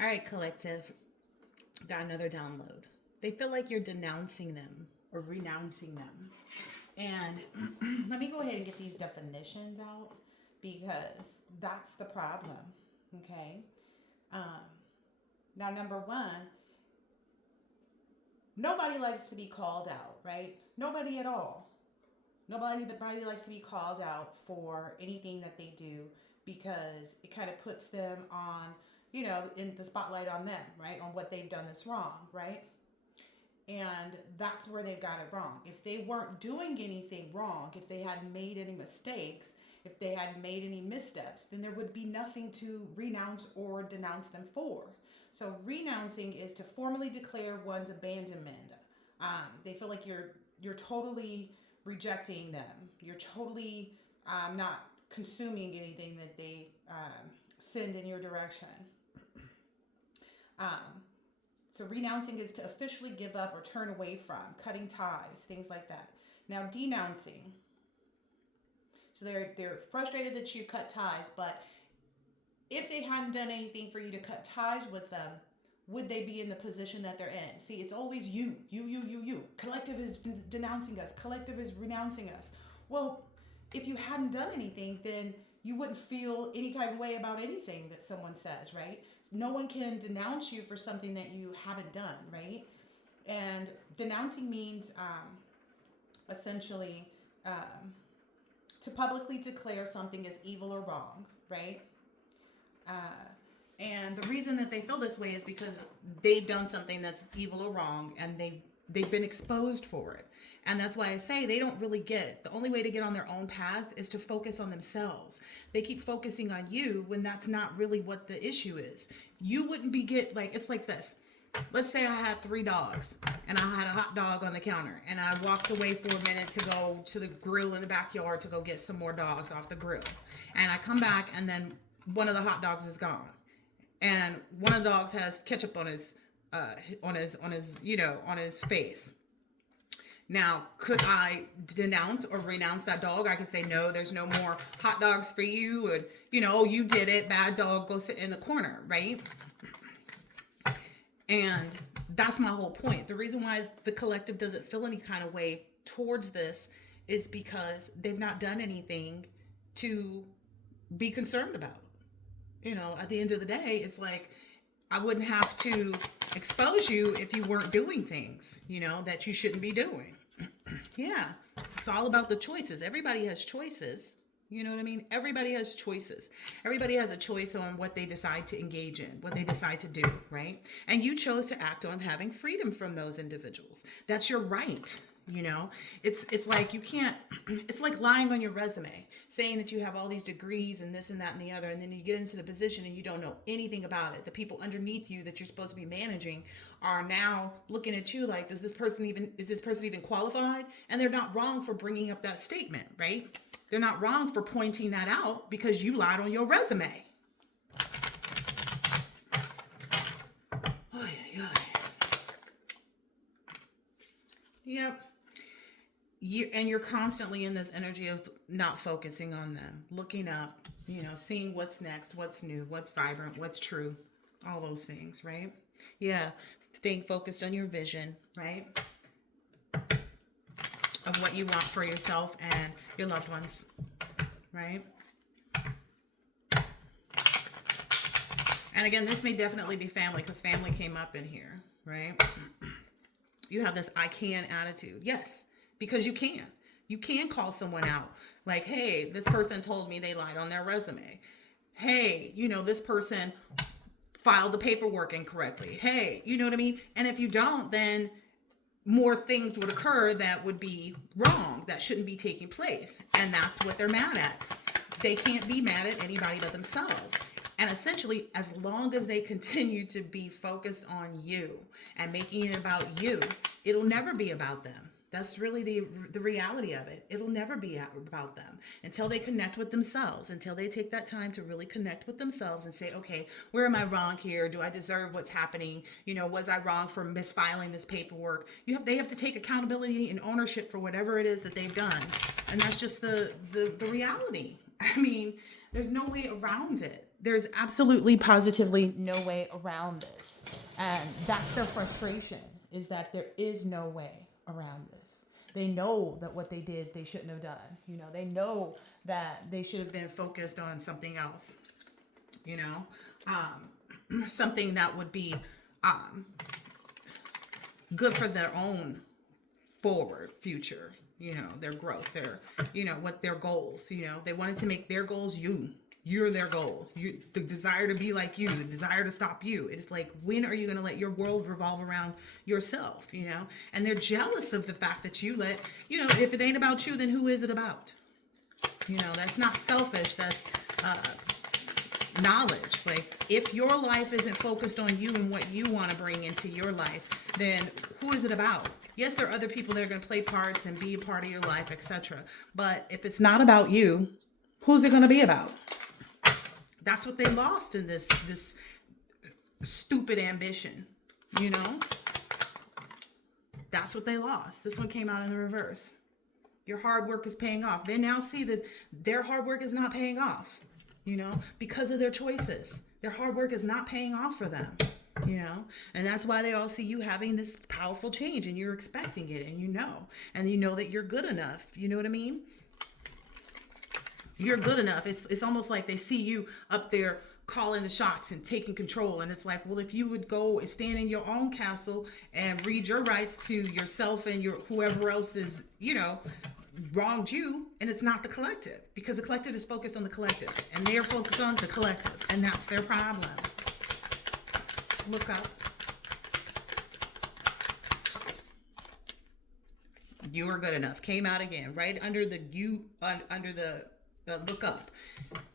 All right, collective. Got another download. They feel like you're denouncing them or renouncing them. And let me go ahead and get these definitions out because that's the problem. Okay. Um, Now, number one, nobody likes to be called out, right? Nobody at all. Nobody likes to be called out for anything that they do because it kind of puts them on, in the spotlight on them, right? On what they've done that's wrong, right? And that's where they've got it wrong. If they weren't doing anything wrong, if they hadn't made any mistakes, if they hadn't made any missteps, then there would be nothing to renounce or denounce them for. So renouncing is to formally declare one's abandonment. They feel like you're totally rejecting them. You're totally not consuming anything that they send in your direction. So renouncing is to officially give up or turn away from, cutting ties, things like that. Now denouncing. So they're frustrated that you cut ties, but if they hadn't done anything for you to cut ties with them, would they be in the position that they're in? See, it's always you. Collective is denouncing us. Collective is renouncing us. Well, if you hadn't done anything, then you wouldn't feel any kind of way about anything that someone says, right? No one can denounce you for something that you haven't done, right? And denouncing means essentially to publicly declare something as evil or wrong, right? And the reason that they feel this way is because they've done something that's evil or wrong, and they've been exposed for it. And that's why I say they don't really get. The only way to get on their own path is to focus on themselves. They keep focusing on you when that's not really what the issue is. You wouldn't be it's like this. Let's say I had 3 dogs and I had a hot dog on the counter and I walked away for a minute to go to the grill in the backyard to go get some more dogs off the grill. And I come back and then one of the hot dogs is gone. And one of the dogs has ketchup on his face. Now, could I denounce or renounce that dog? I could say, no, there's no more hot dogs for you. And, you did it. Bad dog, go sit in the corner, right? And that's my whole point. The reason why the collective doesn't feel any kind of way towards this is because they've not done anything to be concerned about. At the end of the day, it's like, I wouldn't have to expose you if you weren't doing things, that you shouldn't be doing. Yeah, it's all about the choices. Everybody has choices. You know what I mean? Everybody has choices. Everybody has a choice on what they decide to engage in, what they decide to do, right? And you chose to act on having freedom from those individuals. That's your right. It's like you can't, it's like lying on your resume, saying that you have all these degrees and this and that and the other, and then you get into the position and you don't know anything about it. The people underneath you that you're supposed to be managing are now looking at you like, is this person even qualified? And they're not wrong for bringing up that statement, right? They're not wrong for pointing that out because you lied on your resume. Yep. You're constantly in this energy of not focusing on them, looking up, seeing what's next, what's new, what's vibrant, what's true, all those things, right? Yeah, staying focused on your vision, right? Of what you want for yourself and your loved ones, right? And again, this may definitely be family because family came up in here, right? You have this I can attitude. Yes, because you can. You can call someone out. Like, hey, this person told me they lied on their resume. Hey, this person filed the paperwork incorrectly. Hey, you know what I mean? And if you don't, then more things would occur that would be wrong, that shouldn't be taking place. And that's what they're mad at. They can't be mad at anybody but themselves. And essentially, as long as they continue to be focused on you and making it about you, it'll never be about them. That's really the reality of it. It'll never be about them until they connect with themselves, until they take that time to really connect with themselves and say, okay, where am I wrong here? Do I deserve what's happening? Was I wrong for misfiling this paperwork? They have to take accountability and ownership for whatever it is that they've done. And that's just the reality. I mean, there's no way around it. There's absolutely, positively no way around this. And that's their frustration, is that there is no way around this. They know that what they did, they shouldn't have done. They know that they should have been focused on something else, you know, something that would be good for their own forward future, their growth, what their goals, they wanted to make their goals you're their goal. The desire to be like you, the desire to stop you. It's like, when are you going to let your world revolve around yourself, And they're jealous of the fact that you let, if it ain't about you, then who is it about? That's not selfish. That's knowledge. Like, if your life isn't focused on you and what you want to bring into your life, then who is it about? Yes, there are other people that are going to play parts and be a part of your life, etc. But if it's not about you, who's it going to be about? That's what they lost in this stupid ambition, That's what they lost. This one came out in the reverse. Your hard work is paying off. They now see that their hard work is not paying off, because of their choices. Their hard work is not paying off for them, and that's why they all see you having this powerful change, and you're expecting it, and you know that you're good enough. You know what I mean? You're good enough. It's almost like they see you up there calling the shots and taking control. And it's like, well, if you would go and stand in your own castle and read your rights to yourself and your whoever else is, wronged you, and it's not the collective, because the collective is focused on the collective, and they're focused on the collective, and that's their problem. Look up. You are good enough. Came out again, right under the look up.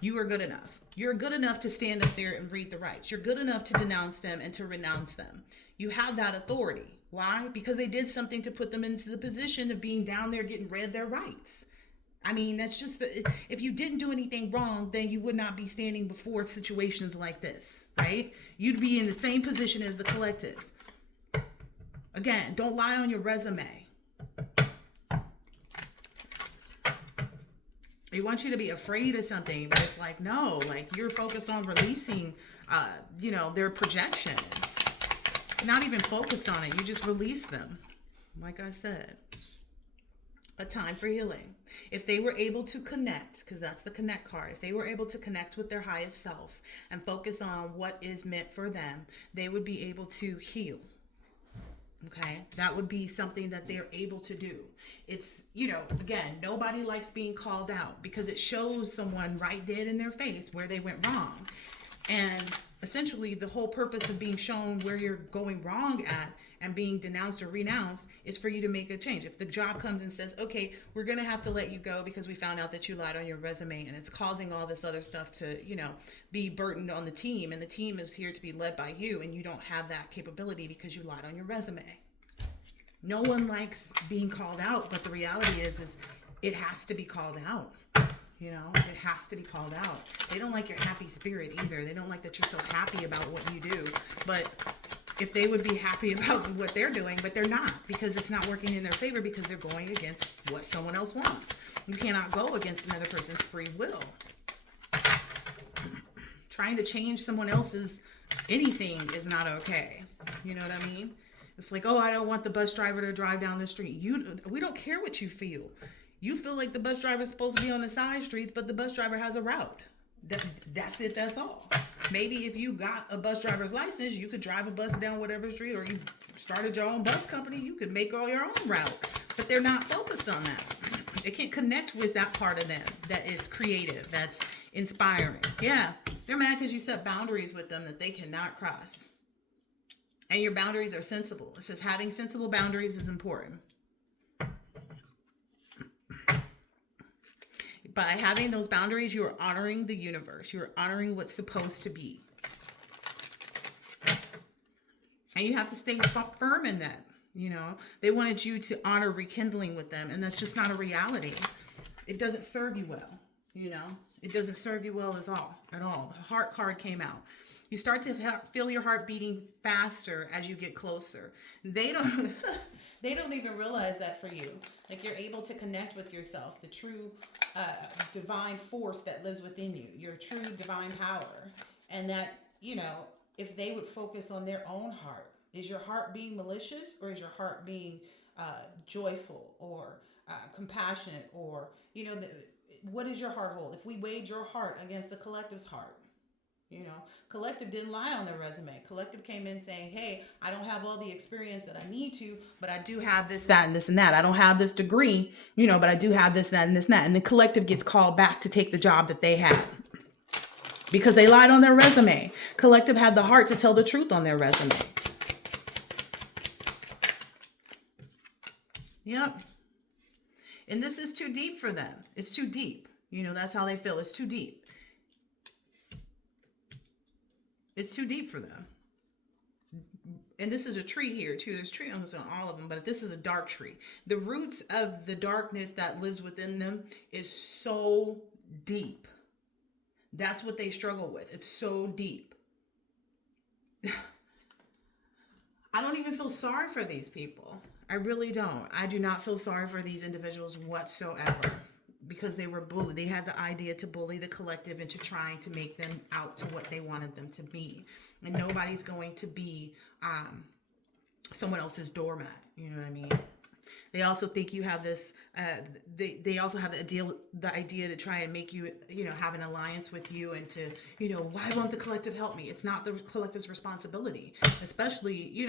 You are good enough. You're good enough to stand up there and read the rights. You're good enough to denounce them and to renounce them. You have that authority. Why? Because they did something to put them into the position of being down there getting read their rights. I mean, that's just if you didn't do anything wrong, then you would not be standing before situations like this, right? You'd be in the same position as the collective. Again, don't lie on your resume. They want you to be afraid of something, but it's like, no, like, you're focused on releasing, their projections. You're not even focused on it. You just release them. Like I said, a time for healing. If they were able to connect, because that's the connect card, if they were able to connect with their highest self and focus on what is meant for them, they would be able to heal. Okay, that would be something that they're able to do. It's, again, nobody likes being called out, because it shows someone right dead in their face where they went wrong. And essentially, the whole purpose of being shown where you're going wrong at and being denounced or renounced is for you to make a change. If the job comes and says, okay, we're going to have to let you go because we found out that you lied on your resume, and it's causing all this other stuff to, be burdened on the team, and the team is here to be led by you, and you don't have that capability because you lied on your resume. No one likes being called out, but the reality is it has to be called out. It has to be called out. They don't like your happy spirit either. They don't like that you're so happy about what you do. But if they would be happy about what they're doing, but they're not, because it's not working in their favor, because they're going against what someone else wants. You cannot go against another person's free will. Trying to change someone else's anything is not okay. You know what I mean? It's like, oh, I don't want the bus driver to drive down the street. We don't care what you feel. You feel like the bus driver is supposed to be on the side streets, but the bus driver has a route. That's it. That's all. Maybe if you got a bus driver's license, you could drive a bus down whatever street, or you started your own bus company, you could make all your own route. But they're not focused on that. They can't connect with that part of them that is creative, that's inspiring. Yeah, they're mad because you set boundaries with them that they cannot cross. And your boundaries are sensible. It says having sensible boundaries is important. By having those boundaries, you are honoring the universe. You are honoring what's supposed to be. And you have to stay firm in that. They wanted you to honor rekindling with them, and that's just not a reality. It doesn't serve you well, It doesn't serve you well at all. The heart card came out. You start to feel your heart beating faster as you get closer. They don't they don't even realize that for you. Like, you're able to connect with yourself, the true divine force that lives within you, your true divine power. And that, if they would focus on their own heart, is your heart being malicious, or is your heart being joyful, or compassionate, or, what is your heart hold? If we weighed your heart against the collective's heart, Collective didn't lie on their resume. Collective came in saying, hey, I don't have all the experience that I need to, but I do have this, that, and this, and that. I don't have this degree, but I do have this, that, and this, and that. And the collective gets called back to take the job that they had because they lied on their resume. Collective had the heart to tell the truth on their resume. Yep. And this is too deep for them. It's too deep. That's how they feel. It's too deep. It's too deep for them. And this is a tree here too. There's tree on all of them, but this is a dark tree. The roots of the darkness that lives within them is so deep. That's what they struggle with. It's so deep. I don't even feel sorry for these people. I really don't. I do not feel sorry for these individuals whatsoever. Because they were bullied. They had the idea to bully the collective into trying to make them out to what they wanted them to be. And nobody's going to be someone else's doormat. You know what I mean? They also think you have this, they also have the idea to try and make you, have an alliance with you and to, why won't the collective help me? It's not the collective's responsibility. Especially,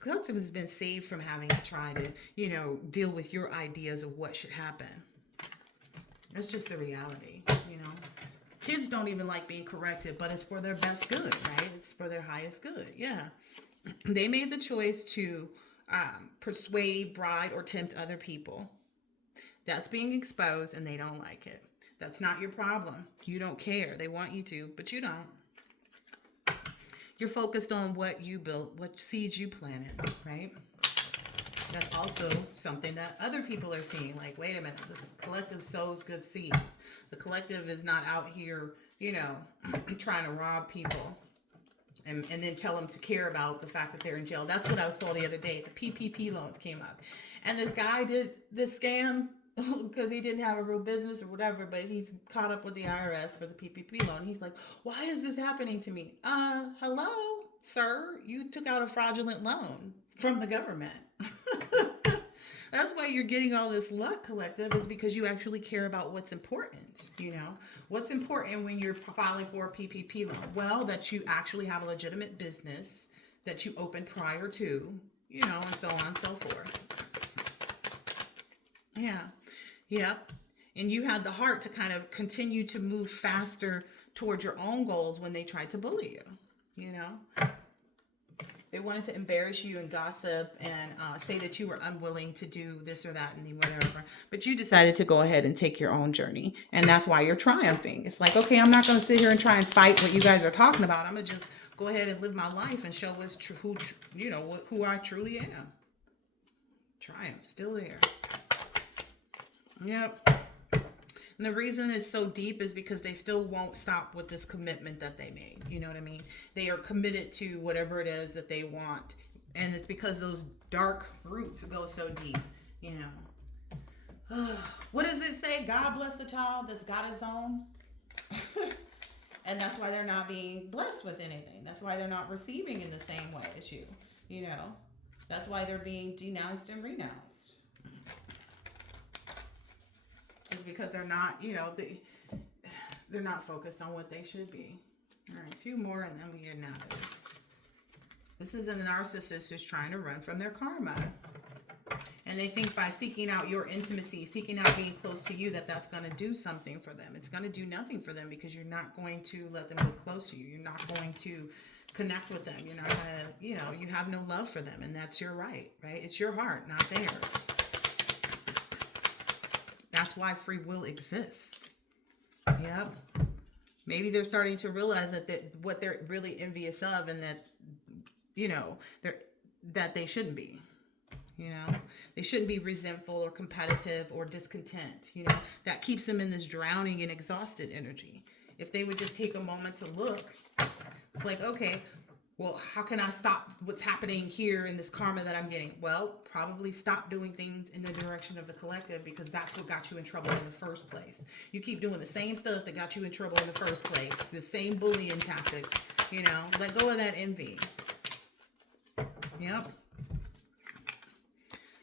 collective has been saved from having to try to, deal with your ideas of what should happen. That's just the reality, Kids don't even like being corrected, but it's for their best good, right? It's for their highest good, yeah. They made the choice to persuade, bribe, or tempt other people. That's being exposed, and they don't like it. That's not your problem. You don't care. They want you to, but you don't. You're focused on what you built, what seeds you planted, right? That's also something that other people are seeing. Like, wait a minute, this collective sows good seeds. The collective is not out here, trying to rob people and then tell them to care about the fact that they're in jail. That's what I saw the other day. The PPP loans came up. And this guy did this scam because he didn't have a real business or whatever, but he's caught up with the IRS for the PPP loan. He's like, why is this happening to me? Hello, sir. You took out a fraudulent loan from the government. That's why you're getting all this luck, collective, is because you actually care about what's important. What's important when you're filing for a PPP loan? Well, that you actually have a legitimate business that you opened prior to, and so on and so forth. Yeah. And you had the heart to kind of continue to move faster towards your own goals when they tried to bully you, They wanted to embarrass you and gossip and say that you were unwilling to do this or that and whatever. But you decided to go ahead and take your own journey. And that's why you're triumphing. It's like, okay, I'm not going to sit here and try and fight what you guys are talking about. I'm going to just go ahead and live my life and show what's who I truly am. Triumph, still there. Yep. And the reason it's so deep is because they still won't stop with this commitment that they made. You know what I mean? They are committed to whatever it is that they want. And it's because those dark roots go so deep, What does it say? God bless the child that's got his own. And that's why they're not being blessed with anything. That's why they're not receiving in the same way as you, That's why they're being denounced and renounced. Is because they're not, they're not focused on what they should be. All right, a few more and then we get out of this. This is a narcissist who's trying to run from their karma. And they think by seeking out your intimacy, seeking out being close to you, that's going to do something for them. It's going to do nothing for them because you're not going to let them go close to you. You're not going to connect with them. You're not going to, you have no love for them. And that's your right? It's your heart, not theirs. That's why free will exists. Yep. Maybe they're starting to realize that what they're really envious of and that, that they shouldn't be. You know, they shouldn't be resentful or competitive or discontent. You know, that keeps them in this drowning and exhausted energy. If they would just take a moment to look, it's like, okay, well, how can I stop what's happening here in this karma that I'm getting? Well, probably stop doing things in the direction of the collective, because that's what got you in trouble in the first place. You keep doing the same stuff that got you in trouble in the first place, the same bullying tactics, you know, let go of that envy. Yep.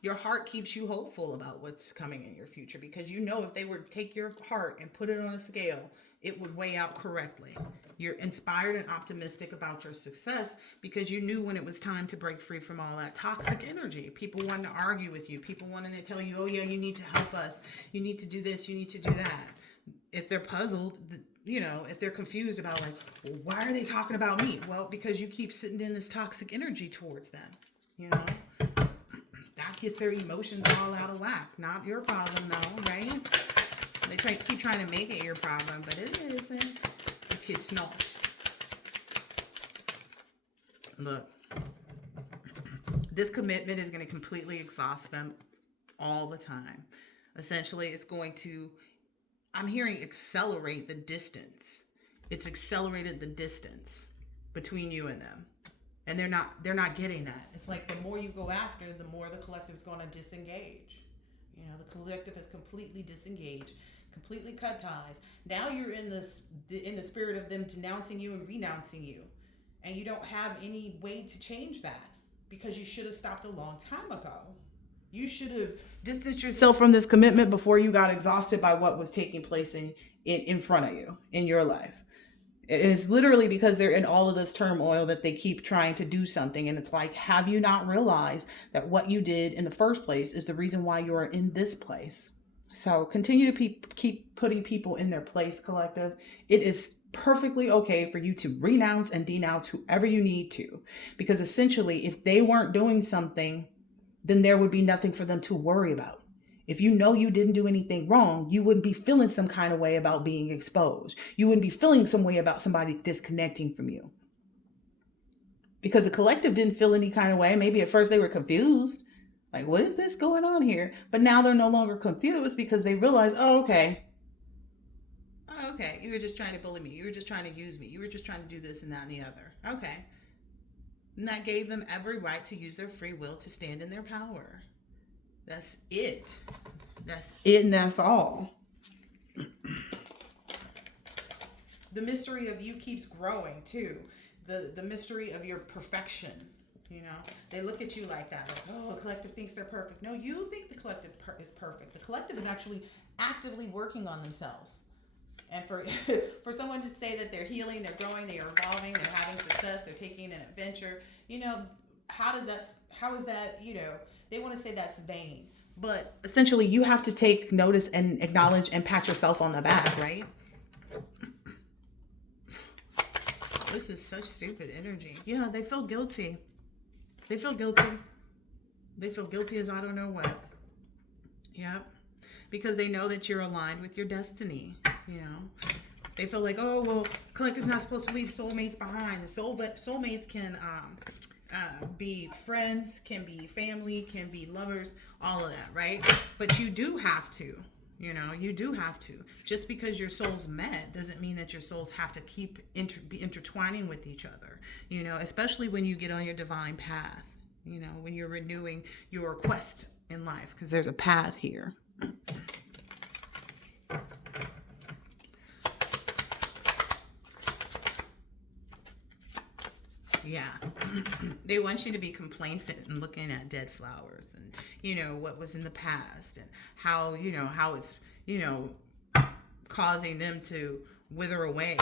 Your heart keeps you hopeful about what's coming in your future, because you know if they were to take your heart and put it on a scale, it would weigh out correctly. You're inspired and optimistic about your success because you knew when it was time to break free from all that toxic energy. People wanting to argue with you. People wanting to tell you, oh yeah, you need to help us. You need to do this. You need to do that. If they're puzzled, you know, if they're confused about like, well, why are they talking about me? Well, because you keep sitting in this toxic energy towards them, you know. That gets their emotions all out of whack. Not your problem though, right? They keep trying to make it your problem, but it isn't. It is not. Look, this commitment is going to completely exhaust them all the time. Essentially, it's going to, I'm hearing, accelerate the distance. It's accelerated the distance between you and them. And they're not getting that. It's like the more you go after, the more the collective is going to disengage. You know, the collective is completely disengaged, completely cut ties. Now you're in the spirit of them denouncing you and renouncing you. And you don't have any way to change that, because you should have stopped a long time ago. You should have distanced yourself from this commitment before you got exhausted by what was taking place in front of you, in your life. It's literally because they're in all of this turmoil that they keep trying to do something. And it's like, have you not realized that what you did in the first place is the reason why you are in this place? So continue to keep putting people in their place, collective. It is perfectly okay for you to renounce and denounce whoever you need to. Because essentially, if they weren't doing something, then there would be nothing for them to worry about. If you know you didn't do anything wrong, you wouldn't be feeling some kind of way about being exposed. You wouldn't be feeling some way about somebody disconnecting from you. Because the collective didn't feel any kind of way. Maybe at first they were confused. Like, what is this going on here? But now they're no longer confused because they realize, oh, okay. Oh, okay. You were just trying to bully me. You were just trying to use me. You were just trying to do this and that and the other. Okay. And that gave them every right to use their free will to stand in their power. That's it. That's it, and that's all. The mystery of you keeps growing too. The mystery of your perfection. You know, they look at you like that. Like, oh, the collective thinks they're perfect. No, you think the collective is perfect. The collective is actually actively working on themselves. And for for someone to say that they're healing, they're growing, they are evolving, they're having success, they're taking an adventure, you know, how is that, you know, they want to say that's vain. But essentially, you have to take notice and acknowledge and pat yourself on the back, right? This is such stupid energy. Yeah, they feel guilty. They feel guilty. They feel guilty as I don't know what. Yep. Because they know that you're aligned with your destiny, you know. They feel like, oh, well, collective's not supposed to leave soulmates behind. The soulmates can be friends, can be family, can be lovers, all of that, right? But you do have to, you know, you do have to. Just because your souls met doesn't mean that your souls have to keep be intertwining with each other, you know, especially when you get on your divine path, you know, when you're renewing your quest in life, because there's a path here. Yeah. They want you to be complacent and looking at dead flowers and, you know, what was in the past and how, you know, how it's, you know, causing them to wither away,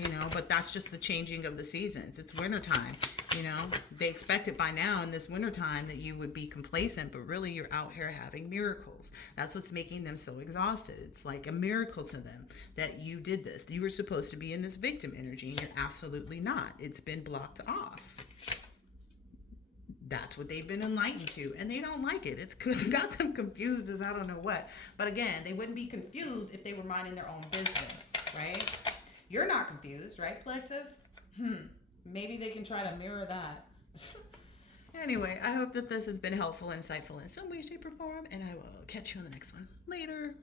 you know, but that's just the changing of the seasons. It's wintertime, you know. They expect it by now in this wintertime that you would be complacent, but really you're out here having miracles. That's what's making them so exhausted. It's like a miracle to them that you did this. You were supposed to be in this victim energy and you're absolutely not. It's been blocked off. That's what they've been enlightened to, and they don't like it. It's got them confused as I don't know what. But again, they wouldn't be confused if they were minding their own business, right? You're not confused, right, collective? Maybe they can try to mirror that. Anyway, I hope that this has been helpful, insightful in some way, shape, or form, and I will catch you on the next one. Later.